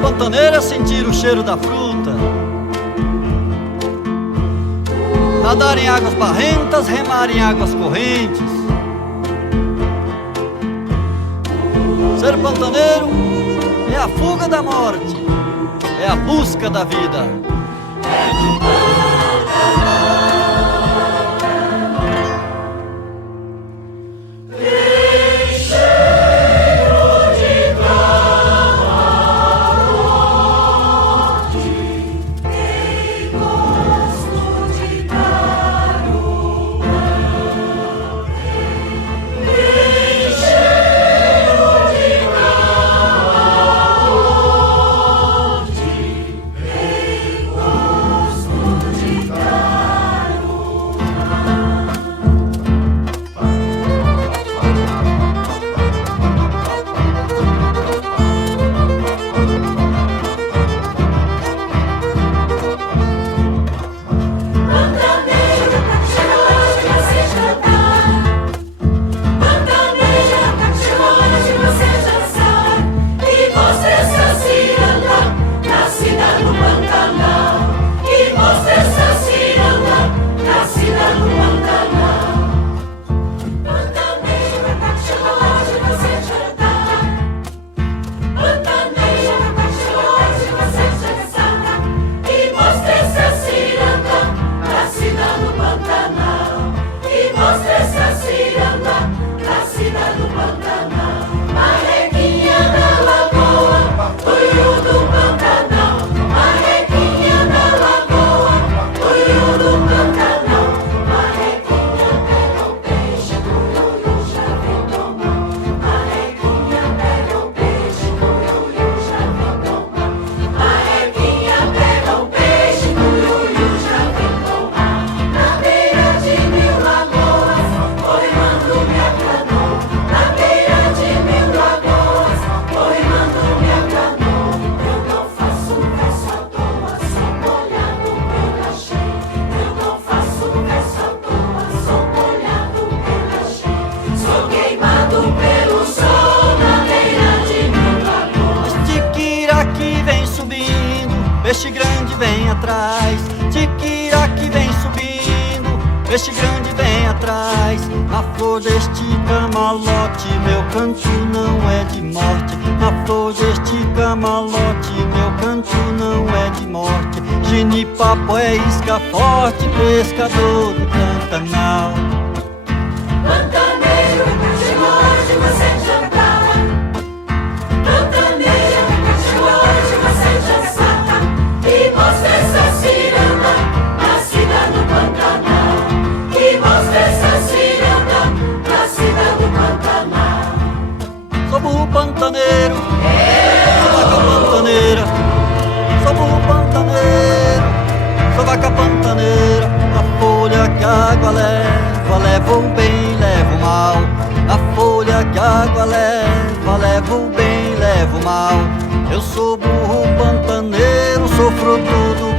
pantaneiro é sentir o cheiro da fruta, nadar em águas barrentas, remar em águas correntes. Ser pantaneiro é a fuga da morte, é a busca da vida. Peixe grande vem atrás, tiquiraqui vem subindo, peixe grande vem atrás. Na flor deste camalote, meu canto não é de morte. Na flor deste camalote, meu canto não é de morte. Ginipapo é isca forte, pescador do Pantanal. Pantaneiro, chegou a hora de você jantar. Pantaneiro, chegou a hora de você dançar. E mostra essa ciranda, nascida no Pantanal. E mostra essa ciranda, nascida no Pantanal. Sou burro pantaneiro, sou vaca pantaneira. Sou burro pantaneiro, sou vaca pantaneira. A folha que a água leva, leva o bem, leva o mal. A folha que a água leva, leva o bem, leva o mal. Eu sou burro pantaneiro, sou fruto do